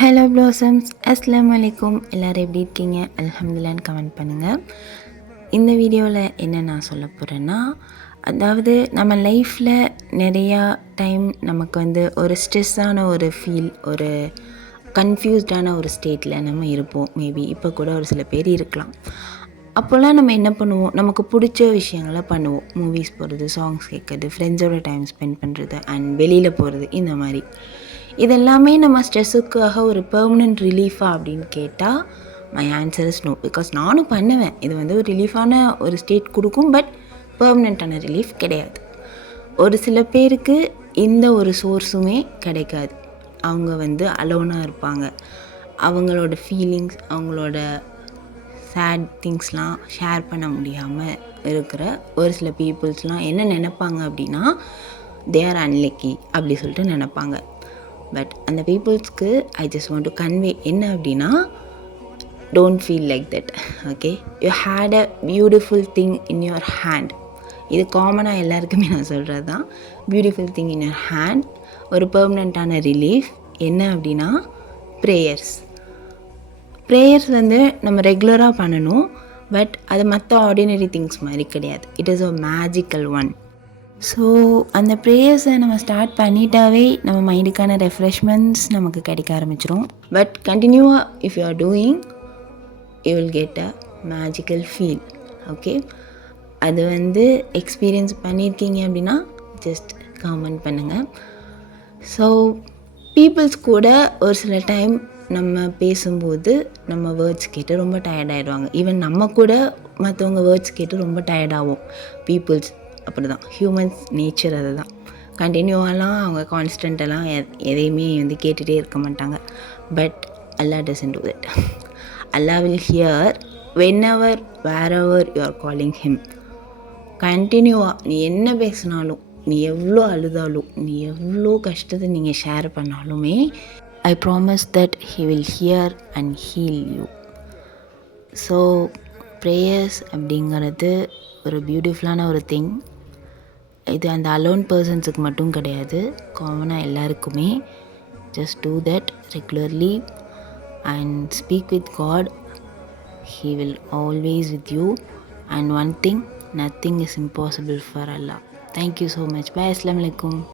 Hello ப்ளாசம்ஸ், அஸ்ஸலாமு அலைக்கும். எல்லோரும் எப்படி இருக்கீங்க? அல்ஹம்துலில்லாஹ்னு கமெண்ட் பண்ணுங்கள். இந்த வீடியோவில் என்ன நான் சொல்ல போகிறேன்னா, அதாவது நம்ம லைஃப்பில் நிறையா டைம் நமக்கு ஒரு ஸ்ட்ரெஸ்ஸான ஒரு ஃபீல், ஒரு கன்ஃபியூஸ்டான ஒரு ஸ்டேட்டில் நம்ம இருப்போம். மேபி இப்போ கூட ஒரு சில பேர் இருக்கலாம். அப்போல்லாம் நம்ம என்ன பண்ணுவோம், நமக்கு பிடிச்ச விஷயங்களை பண்ணுவோம். மூவிஸ் போகிறது, சாங்ஸ் கேட்குறது, ஃப்ரெண்ட்ஸோட டைம் ஸ்பெண்ட் பண்ணுறது அண்ட் வெளியில் போகிறது, இந்த மாதிரி இதெல்லாமே நம்ம ஸ்ட்ரெஸ்ஸுக்காக ஒரு பெர்மனெண்ட் ரிலீஃபா அப்படின்னு கேட்டால் my answer is no. Because நானும் பண்ணுவேன். இது ஒரு ரிலீஃபான ஒரு ஸ்டேட் கொடுக்கும், பட் பெர்மனெண்ட்டான ரிலீஃப் கிடையாது. ஒரு சில பேருக்கு இந்த ஒரு சோர்ஸுமே கிடைக்காது. அவங்க அலோனாக இருப்பாங்க. அவங்களோட ஃபீலிங்ஸ், அவங்களோட சேட் திங்ஸ்லாம் ஷேர் பண்ண முடியாமல் இருக்கிற ஒரு சில பீப்புள்ஸ்லாம் என்ன நினைப்பாங்க அப்படின்னா, தே ஆர் அன்லக்கி அப்படி சொல்லிட்டு நினைப்பாங்க. பட் அந்த பீப்புள்ஸ்க்கு I just want to convey என்ன அப்படின்னா, don't feel like that. Okay, you had a beautiful thing in your hand. இது காமனாக எல்லாருக்குமே நான் சொல்கிறது தான். Beautiful thing in your hand, ஒரு பெர்மனெண்ட்டான ரிலீஃப் என்ன அப்படின்னா ப்ரேயர்ஸ். ப்ரேயர்ஸ் நம்ம ரெகுலராக பண்ணணும். பட் அது மற்ற ஆர்டினரி திங்ஸ் மாதிரி கிடையாது. It is a magical one. So அந்த ப்ரேயர்ஸை நம்ம ஸ்டார்ட் பண்ணிட்டாவே நம்ம மைண்டுக்கான ரெஃப்ரெஷ்மெண்ட்ஸ் நமக்கு கிடைக்க ஆரம்பிச்சிடும். பட் கண்டினியூவாக if you are doing, you will get a magical feel. Okay, அது எக்ஸ்பீரியன்ஸ் பண்ணியிருக்கீங்க அப்படின்னா ஜஸ்ட் கமெண்ட் பண்ணுங்கள். ஸோ பீப்புள்ஸ் கூட ஒரு சில டைம் நம்ம பேசும்போது நம்ம வேர்ட்ஸ் கேட்டு ரொம்ப டயர்டாகிடுவாங்க. ஈவன் நம்ம கூட மற்றவங்க வேர்ட்ஸ் கேட்டு ரொம்ப டயர்டாகும். பீப்புள்ஸ் அப்படி தான், ஹியூமன்ஸ் நேச்சர் அது தான். கண்டினியூவாலாம் அவங்க கான்ஸ்டண்ட்டெல்லாம் எதையுமே கேட்டுகிட்டே இருக்க மாட்டாங்க. But Allah doesn't do that. Allah will hear whenever wherever you are calling him. கண்டினியூவாக நீ என்ன பேசினாலும், நீ எவ்வளோ அழுதாலும், நீ எவ்வளோ கஷ்டத்தை நீங்கள் ஷேர் பண்ணாலுமே, I promise that he will hear and heal you. So prayers அப்படிங்கிறது ஒரு பியூட்டிஃபுல்லான ஒரு திங். இது அந்த அலோன் பர்சன்ஸுக்கு மட்டும் கிடையாது, காமனாக எல்லாருக்குமே. Just do that regularly and speak with God. He will always with you. And one thing, nothing is impossible for Allah. Thank you so much. Bye. Assalamu alaikum.